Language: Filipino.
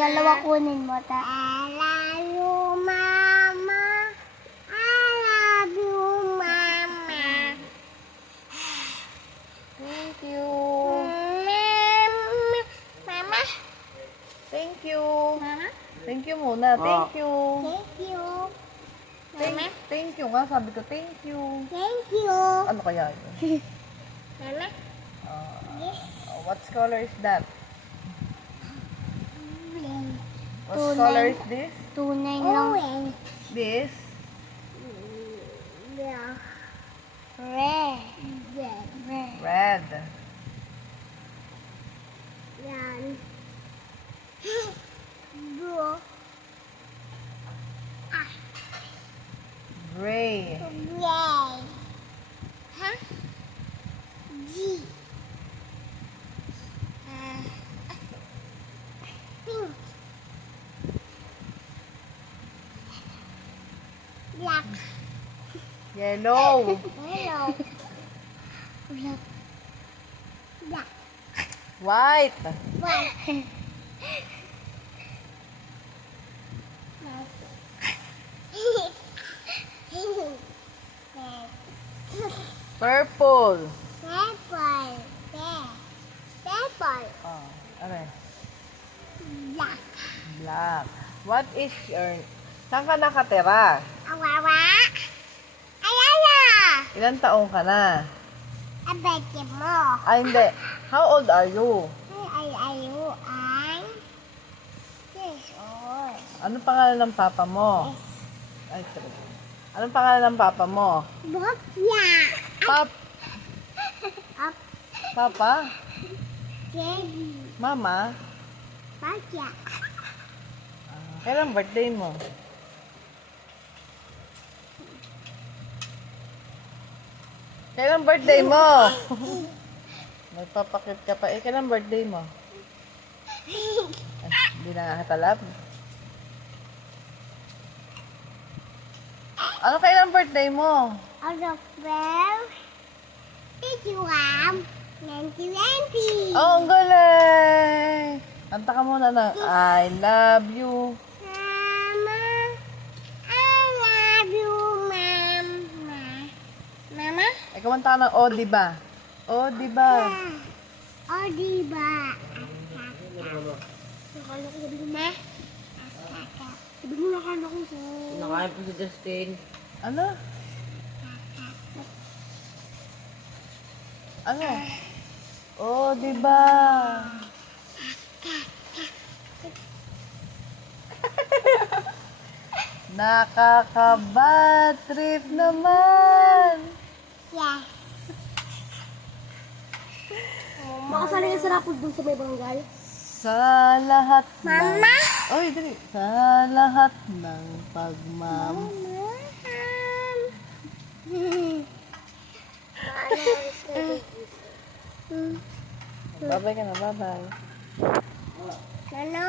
Dalawa kunin mo, ta. I love you, Mama. I love you, Mama. Thank you. Mama. Thank you. Mama. Thank you muna. Thank you. Thank you. Thank you nga. Sabi ko, thank you. Thank you. Ano kaya yun? Mama. This What color is that? blue. What Tunay. color is this? Tunay lang. Orange. This? Yeah. Red. Red. Red. Red. Yan. Blue. Gray. Red. Huh? G. Pink. Black. Yellow. Yellow. Black. White. White. Purple. Purple. Purple. Oh, ano yun? Black. Black. What is your... Saan ka nakatira? Awawa. Ayala. Ilan taong ka na? Abete mo. Hindi. How old are you? Ayo ang this all. Anong pangalan ng papa mo? Ay, sorry. Anong pangalan ng papa mo? Bokya. Pap... Up. Papa? Daddy. Mama? Bokya. Kailan birthday mo? Kailan birthday mo? Nagpapakit ka pa. Kailan birthday mo? Ay, hindi na nakatalab. Ano kailan birthday mo? Out of 12. Did you have 2020? Oh, ang galing! Kanta ka muna na, I love you. Mama, I love you, Mama. Mama? Ay, kumanta ka ng O, diba? O, diba? Oh, diba? Nakala ko sabi mo, sabi mo nakala ko sa... Nakain po si Justin. Ano? Ano? O, diba? Nakaka-bad trip naman! Yes. Makasali ka sa rapod dun sa may barangay. Sa lahat Mama? ng... Oy, dali. Sa lahat ng pagmam... Babay ka na, babay. Ano?